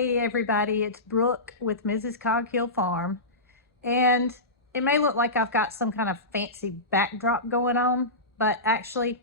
Hey everybody, it's Brooke with Mrs. Cog Hill Farm, and it may look like I've got some kind of fancy backdrop going on, but actually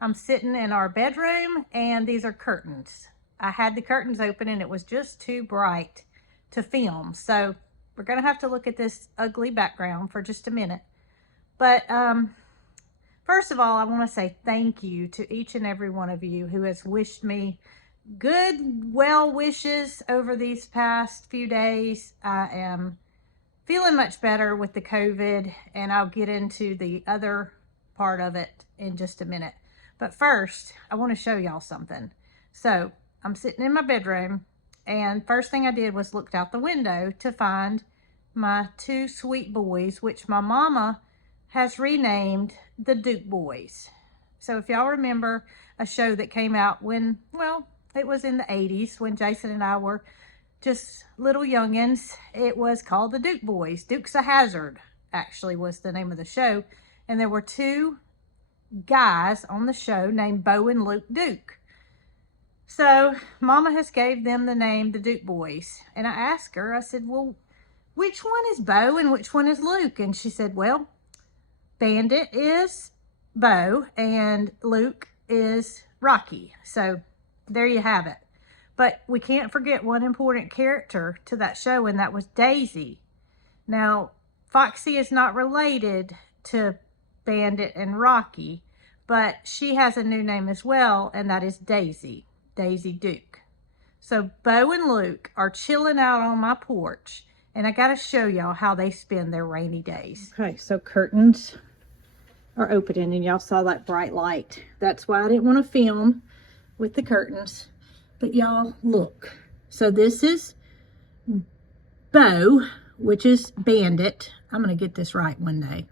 I'm sitting in our bedroom and these are curtains. I had the curtains open and it was just too bright to film, so we're gonna have to look at this ugly background for just a minute. But first of all, I want to say thank you to each and every one of you who has wished me good well wishes over these past few days. I am feeling much better with the COVID, and I'll get into the other part of it in just a minute. But first, I want to show y'all something. So I'm sitting in my bedroom, and first thing I did was looked out the window to find my two sweet boys, which my mama has renamed the Duke Boys. So if y'all remember a show that came out when, well, it was in the 80s when Jason and I were just little youngins. It was called the Duke Boys. Dukes of Hazzard actually was the name of the show. And there were two guys on the show named Bo and Luke Duke. So Mama has gave them the name the Duke Boys. And I asked her, I said, well, which one is Bo and which one is Luke? And she said, well, Bandit is Bo and Luke is Rocky. So there you have it. But we can't forget one important character to that show, and that was Daisy. Now, Foxy is not related to Bandit and Rocky, but she has a new name as well, and that is Daisy, Daisy Duke. So Bo and Luke are chilling out on my porch, and I got to show y'all how they spend their rainy days. Okay, so curtains are opening, and y'all saw that bright light. That's why I didn't want to film with the curtains. But y'all, look. So this is Bo, which is Bandit. I'm going to get this right one day.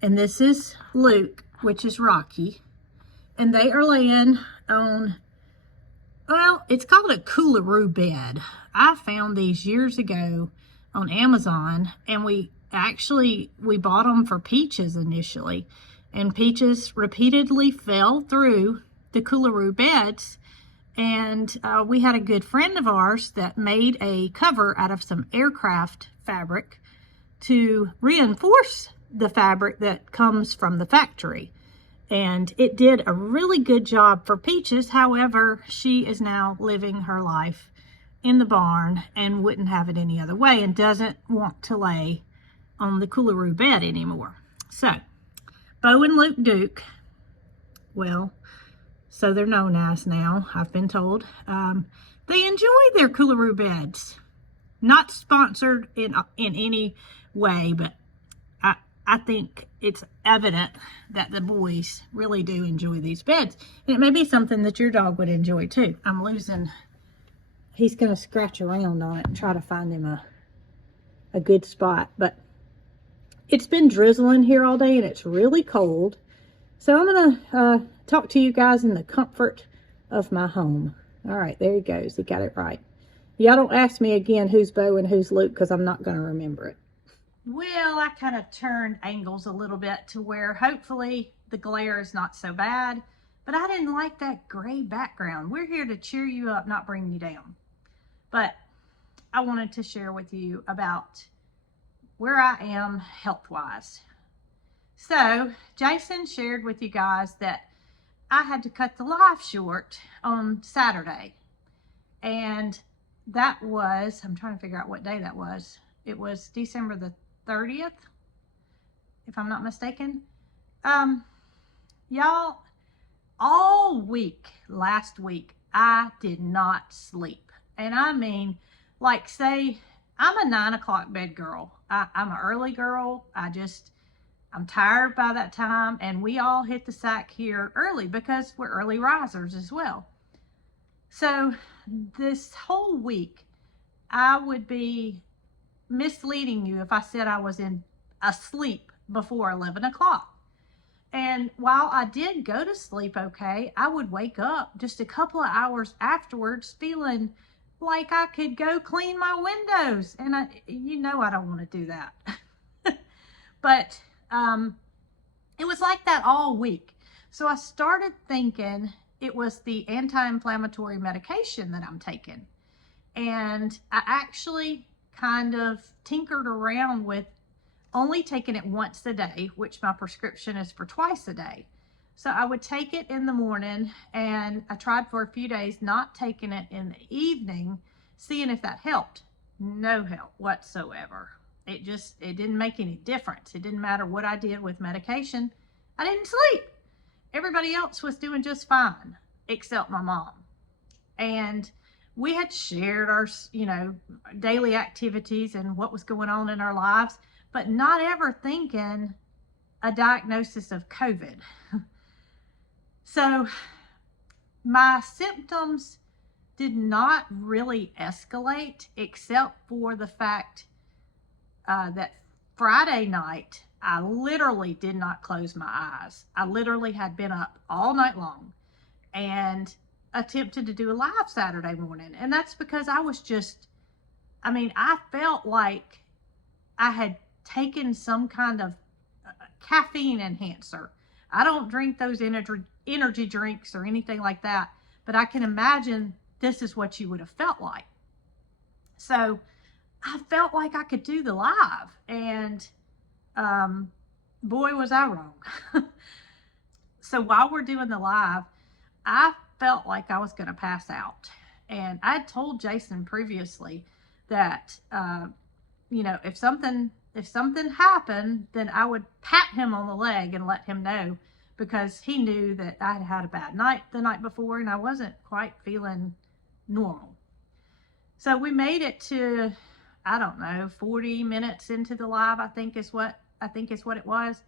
And this is Luke, which is Rocky. And they are laying on, well, it's called a coolaroo bed. I found these years ago on Amazon, and we bought them for Peaches initially. And Peaches repeatedly fell through the coolaroo beds, and we had a good friend of ours that made a cover out of some aircraft fabric to reinforce the fabric that comes from the factory, and it did a really good job for Peaches. However, she is now living her life in the barn and wouldn't have it any other way, and doesn't want to lay on the coolaroo bed anymore. So Bo and Luke Duke, well, so they're known as now, I've been told. They enjoy their coolaroo beds. Not sponsored in any way, but I think it's evident that the boys really do enjoy these beds. And it may be something that your dog would enjoy too. He's going to scratch around on it and try to find him a good spot. But it's been drizzling here all day and it's really cold. So I'm going to talk to you guys in the comfort of my home. All right, there he goes. He got it right. Y'all don't ask me again who's Bo and who's Luke, because I'm not going to remember it. Well, I kind of turned angles a little bit to where hopefully the glare is not so bad. But I didn't like that gray background. We're here to cheer you up, not bring you down. But I wanted to share with you about where I am health-wise. So Jason shared with you guys that I had to cut the live short on Saturday. And that was, I'm trying to figure out what day that was. It was December the 30th, if I'm not mistaken. Y'all, all week, last week, I did not sleep. And I mean, like, say, I'm a 9 o'clock bed girl. I'm an early girl. I'm tired by that time, and we all hit the sack here early because we're early risers as well. So this whole week, I would be misleading you if I said I was asleep before 11 o'clock. And while I did go to sleep okay, I would wake up just a couple of hours afterwards feeling like I could go clean my windows. And I don't want to do that. But it was like that all week. So I started thinking it was the anti-inflammatory medication that I'm taking. And I actually kind of tinkered around with only taking it once a day, which my prescription is for twice a day. So I would take it in the morning, and I tried for a few days not taking it in the evening, seeing if that helped. No help whatsoever. It didn't make any difference. It didn't matter what I did with medication. I didn't sleep. Everybody else was doing just fine, except my mom. And we had shared our, daily activities and what was going on in our lives, but not ever thinking a diagnosis of COVID. So my symptoms did not really escalate, except for the fact that Friday night, I literally did not close my eyes. I literally had been up all night long and attempted to do a live Saturday morning. And that's because I was I felt like I had taken some kind of caffeine enhancer. I don't drink those energy drinks or anything like that, but I can imagine this is what you would have felt like. So I felt like I could do the live, and boy, was I wrong. So while we're doing the live, I felt like I was going to pass out. And I had told Jason previously that, if something happened, then I would pat him on the leg and let him know, because he knew that I had had a bad night the night before and I wasn't quite feeling normal. So we made it to, I don't know, 40 minutes into the live, I think is what it was.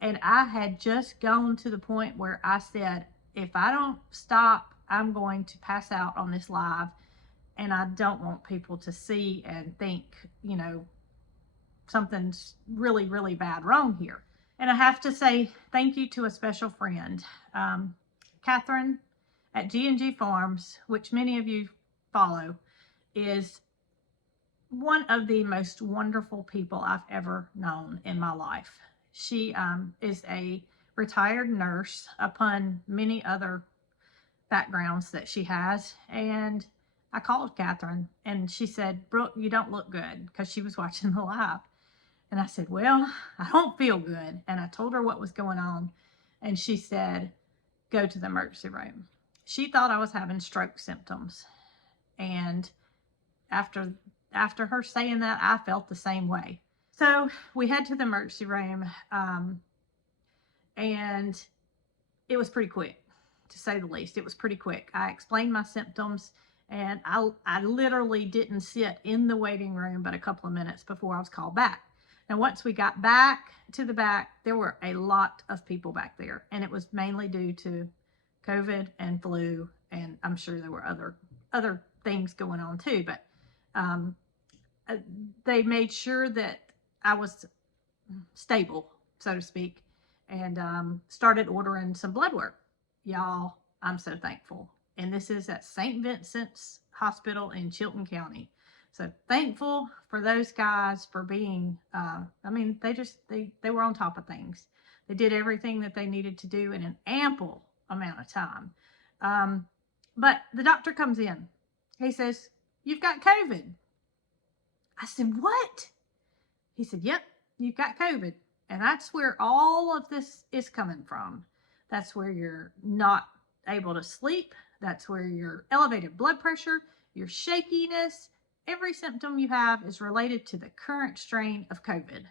And I had just gone to the point where I said, if I don't stop, I'm going to pass out on this live. And I don't want people to see and think, something's really, really bad wrong here. And I have to say thank you to a special friend, Catherine at G&G Farms, which many of you follow, is one of the most wonderful people I've ever known in my life. She is a retired nurse upon many other backgrounds that she has. And I called Catherine and she said, Brooke, you don't look good, because she was watching the live. And I said, well, I don't feel good. And I told her what was going on. And she said, go to the emergency room. She thought I was having stroke symptoms. And after her saying that, I felt the same way. So we head to the emergency room, and it was pretty quick, to say the least. It was pretty quick. I explained my symptoms, and I literally didn't sit in the waiting room but a couple of minutes before I was called back. Now, once we got back to the back, there were a lot of people back there, and it was mainly due to COVID and flu, and I'm sure there were other things going on too, but they made sure that I was stable, so to speak, and started ordering some blood work. Y'all, I'm so thankful. And this is at St. Vincent's Hospital in Chilton County. So thankful for those guys for being, they were on top of things. They did everything that they needed to do in an ample amount of time. But the doctor comes in. He says, you've got COVID. I said, what? He said, yep, you've got COVID. And that's where all of this is coming from. That's where you're not able to sleep. That's where your elevated blood pressure, your shakiness, every symptom you have is related to the current strain of COVID.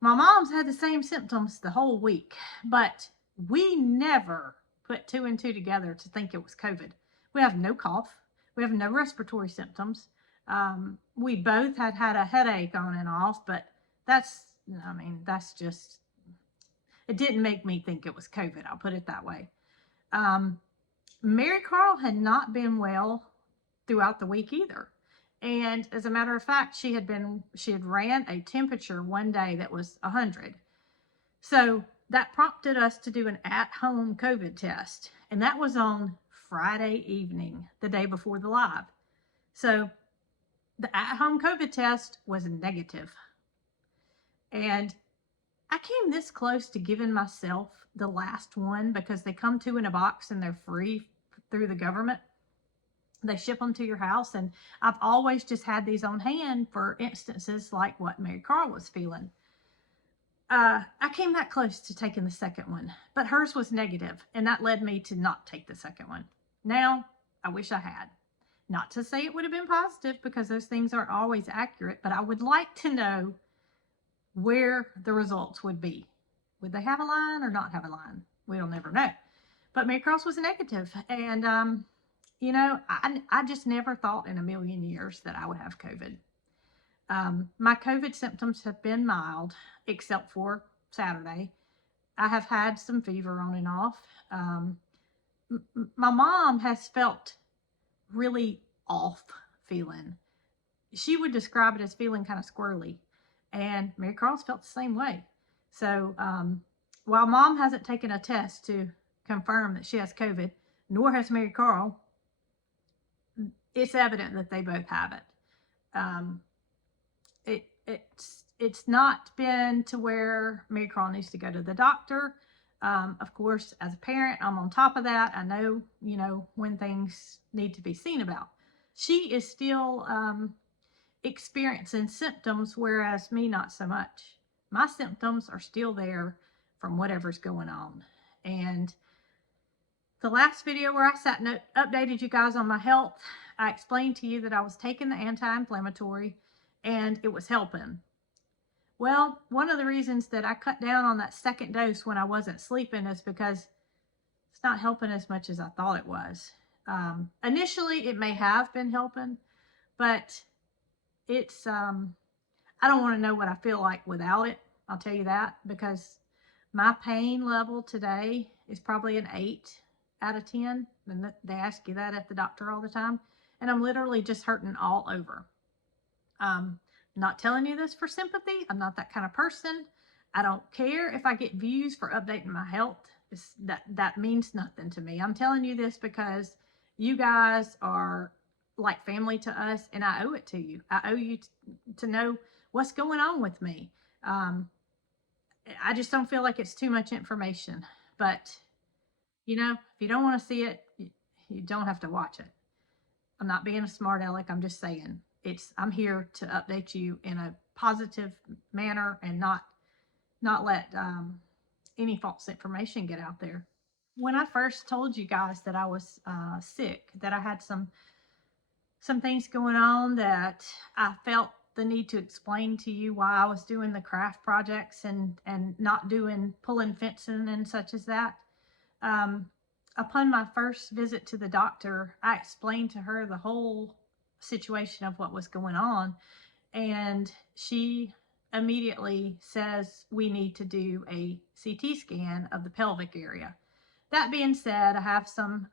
My mom's had the same symptoms the whole week, but we never put two and two together to think it was COVID. We have no cough. We have no respiratory symptoms. We both had a headache on and off, but that's just, it didn't make me think it was COVID. I'll put it that way. Marycarl had not been well throughout the week either. And as a matter of fact, she had ran a temperature one day that was 100. So that prompted us to do an at-home COVID test. And that was on Friday evening, the day before the live. So the at-home COVID test was negative. And I came this close to giving myself the last one, because they come two in a box and they're free through the government. They ship them to your house, and I've always just had these on hand for instances like what Marycarl was feeling. I came that close to taking the second one, but hers was negative, and that led me to not take the second one. Now, I wish I had. Not to say it would have been positive, because those things aren't always accurate, but I would like to know where the results would be. Would they have a line or not have a line? We'll never know. But Marycarl's was negative, and you know, I just never thought in a million years that I would have COVID. My COVID symptoms have been mild, except for Saturday. I have had some fever on and off. My mom has felt really off feeling. She would describe it as feeling kind of squirrely, and Marycarl's felt the same way. So while Mom hasn't taken a test to confirm that she has COVID, nor has Marycarl, it's evident that they both have it. It's not been to where Marycarl needs to go to the doctor. Of course, as a parent, I'm on top of that. I know, you know, when things need to be seen about. She is still experiencing symptoms, whereas me, not so much. My symptoms are still there from whatever's going on. And the last video where I sat and updated you guys on my health, I explained to you that I was taking the anti-inflammatory and it was helping. Well, one of the reasons that I cut down on that second dose when I wasn't sleeping is because it's not helping as much as I thought it was. Initially, it may have been helping, but it's, I don't want to know what I feel like without it. I'll tell you that, because my pain level today is probably an 8 out of 10. And they ask you that at the doctor all the time. And I'm literally just hurting all over. I'm not telling you this for sympathy. I'm not that kind of person. I don't care if I get views for updating my health. That means nothing to me. I'm telling you this because you guys are like family to us, and I owe it to you. I owe you to know what's going on with me. I just don't feel like it's too much information. But, you know, if you don't want to see it, you don't have to watch it. I'm not being a smart aleck. I'm just saying I'm here to update you in a positive manner and not let any false information get out there. When I first told you guys that I was sick, that I had some things going on, that I felt the need to explain to you why I was doing the craft projects and not doing pulling fencing and such as that. Upon my first visit to the doctor, I explained to her the whole situation of what was going on, and she immediately says we need to do a CT scan of the pelvic area. That being said, I have some,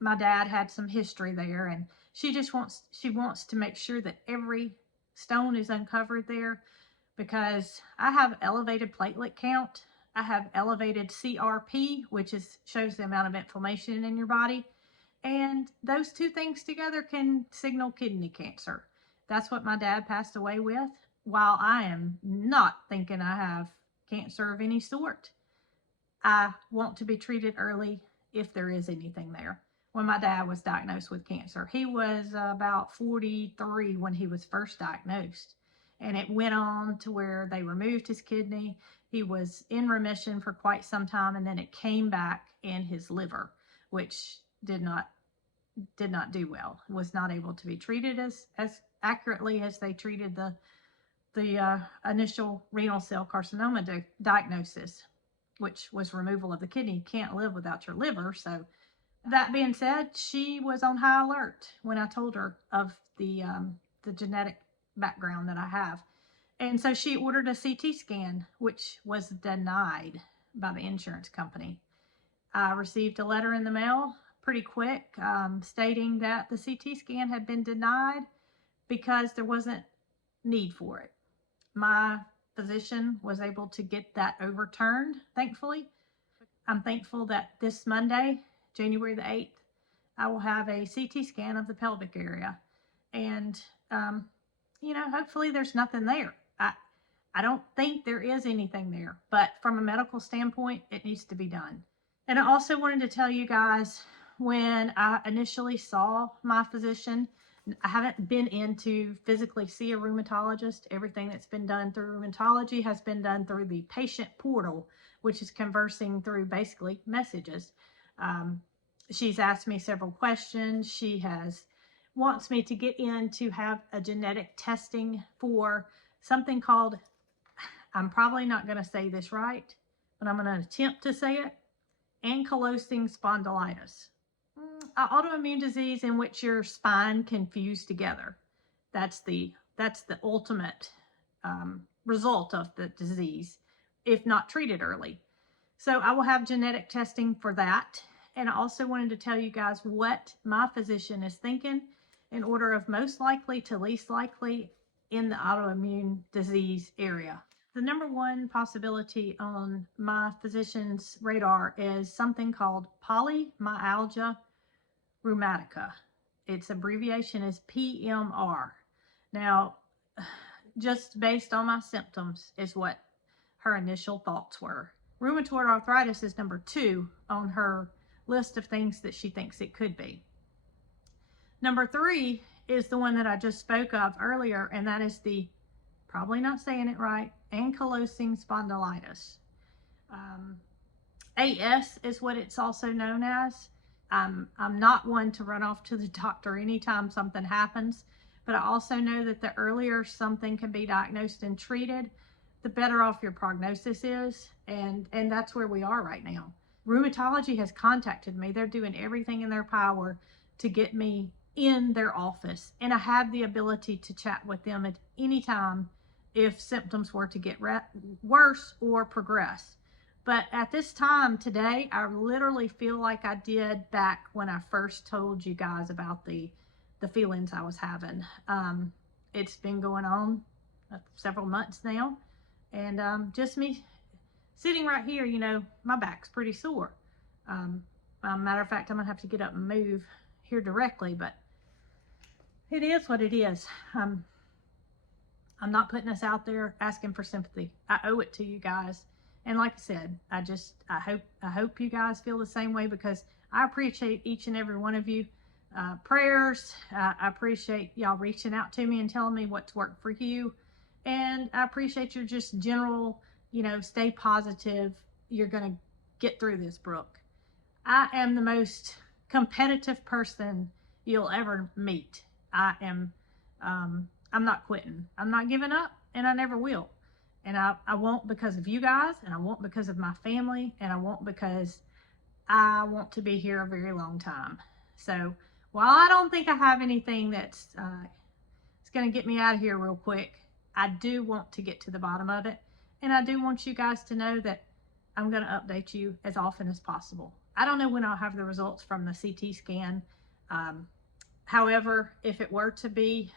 my dad had some history there, and she wants to make sure that every stone is uncovered there, because I have elevated platelet count. I have elevated CRP, which shows the amount of inflammation in your body. And those two things together can signal kidney cancer. That's what my dad passed away with. While I am not thinking I have cancer of any sort, I want to be treated early if there is anything there. When my dad was diagnosed with cancer, he was about 43 when he was first diagnosed. And it went on to where they removed his kidney. He was in remission for quite some time, and then it came back in his liver, which did not do well. Was not able to be treated as accurately as they treated the initial renal cell carcinoma diagnosis, which was removal of the kidney. You can't live without your liver. So that being said, she was on high alert when I told her of the genetic background that I have. And so she ordered a CT scan, which was denied by the insurance company. I received a letter in the mail pretty quick stating that the CT scan had been denied because there wasn't need for it. My physician was able to get that overturned, thankfully. I'm thankful that this Monday, January the 8th, I will have a CT scan of the pelvic area. And, you know, hopefully there's nothing there. I don't think there is anything there, but from a medical standpoint, it needs to be done. And I also wanted to tell you guys, when I initially saw my physician. I haven't been in to physically see a rheumatologist. Everything that's been done through rheumatology has been done through the patient portal, which is conversing through basically messages. She's asked me several questions. She wants me to get in to have a genetic testing for something called, I'm probably not going to say this right, but I'm going to attempt to say it, ankylosing spondylitis. An autoimmune disease in which your spine can fuse together. That's the ultimate result of the disease if not treated early. So I will have genetic testing for that. And I also wanted to tell you guys what my physician is thinking in order of most likely to least likely in the autoimmune disease area. The number one possibility on my physician's radar is something called polymyalgia rheumatica. Its abbreviation is PMR. Now, just based on my symptoms is what her initial thoughts were. Rheumatoid arthritis is number 2 on her list of things that she thinks it could be. Number 3 is the one that I just spoke of earlier, and that is the, probably not saying it right, ankylosing spondylitis. AS is what it's also known as. I'm not one to run off to the doctor anytime something happens, but I also know that the earlier something can be diagnosed and treated, the better off your prognosis is, and that's where we are right now. Rheumatology has contacted me. They're doing everything in their power to get me in their office, and I have the ability to chat with them at any time if symptoms were to get worse or progress. But at this time today, I literally feel like I did back when I first told you guys about the feelings I was having. It's been going on several months now, and just me sitting right here, you know, my back's pretty sore. Matter of fact, I'm gonna have to get up and move here directly, but it is what it is. I'm not putting this out there asking for sympathy. I owe it to you guys. And like I said, I hope you guys feel the same way, because I appreciate each and every one of you. Prayers, I appreciate y'all reaching out to me and telling me what's worked for you. And I appreciate your just general, you know, stay positive. You're going to get through this, Brooke. I am the most competitive person you'll ever meet. I'm not quitting. I'm not giving up, and I never will. And I won't because of you guys, and I won't because of my family, and I won't because I want to be here a very long time. So while I don't think I have anything that's it's going to get me out of here real quick, I do want to get to the bottom of it. And I do want you guys to know that I'm going to update you as often as possible. I don't know when I'll have the results from the CT scan. However, if it were to be,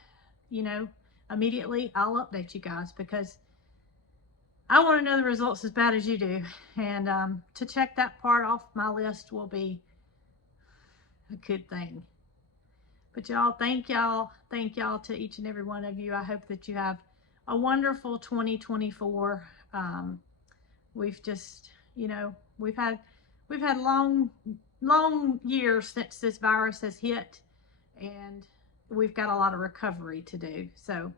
you know, immediately, I'll update you guys, because I want to know the results as bad as you do. And to check that part off my list will be a good thing. But y'all, thank y'all to each and every one of you. I hope that you have a wonderful 2024. We've just, you know, we've had long years since this virus has hit, and we've got a lot of recovery to do. So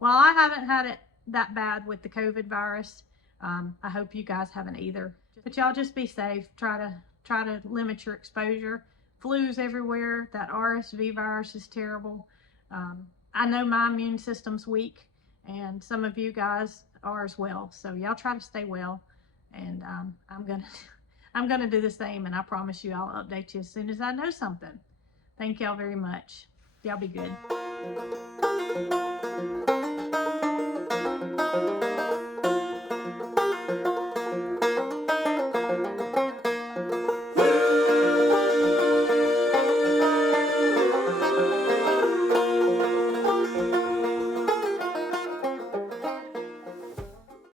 while I haven't had it that bad with the COVID virus, I hope you guys haven't either. But y'all just be safe. Try to limit your exposure. Flu's everywhere. That RSV virus is terrible. I know my immune system's weak, and some of you guys are as well. So y'all try to stay well, and I'm gonna do the same, and I promise you I'll update you as soon as I know something. Thank y'all very much. Y'all be good.